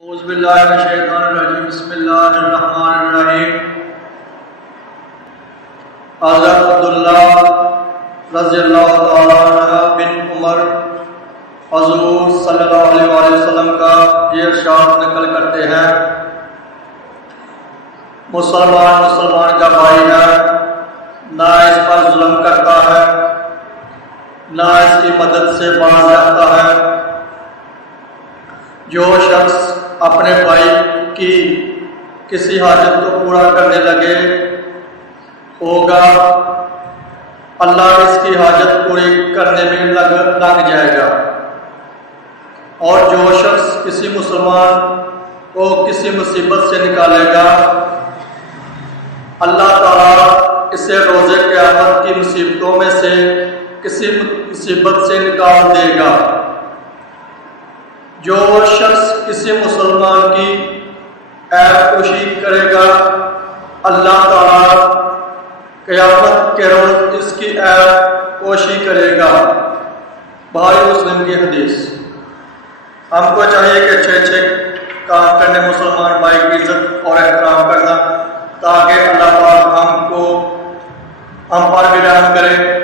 اعوذ باللہ من الشیطان الرجیم بسم اللہ الرحمن الرحیم۔ حضرت عبداللہ رضی اللہ تعالیٰ عنہ بن عمر حضور صلی اللہ علیہ وآلہ وسلم کا یہ ارشاد نقل کرتے ہیں، مسلمان کا بھائی ہے، نہ اس پر ظلم کرتا ہے، نہ اس کی مدد سے باز رہتا ہے۔ جو شخص اپنے بھائی کی کسی حاجت کو پورا کرنے لگے ہوگا، اللہ اس کی حاجت پوری کرنے میں لگ جائے گا۔ اور جو شخص کسی مسلمان کو کسی مصیبت سے نکالے گا، اللہ تعالیٰ اسے روز قیامت کی مصیبتوں میں سے کسی مصیبت سے نکال دے گا۔ جو شخص کسی مسلمان کی عیب پوشی کرے گا، اللہ تعالیٰ قیامت کے روز اس کی عیب پوشی کرے گا۔ بخاری مسلم کی حدیث۔ ہم کو چاہیے کہ اچھے کام کرنے، مسلمان بھائی کی عزت اور احترام کرنا، تاکہ اللہ پاک ہم پر بھی رحم کرے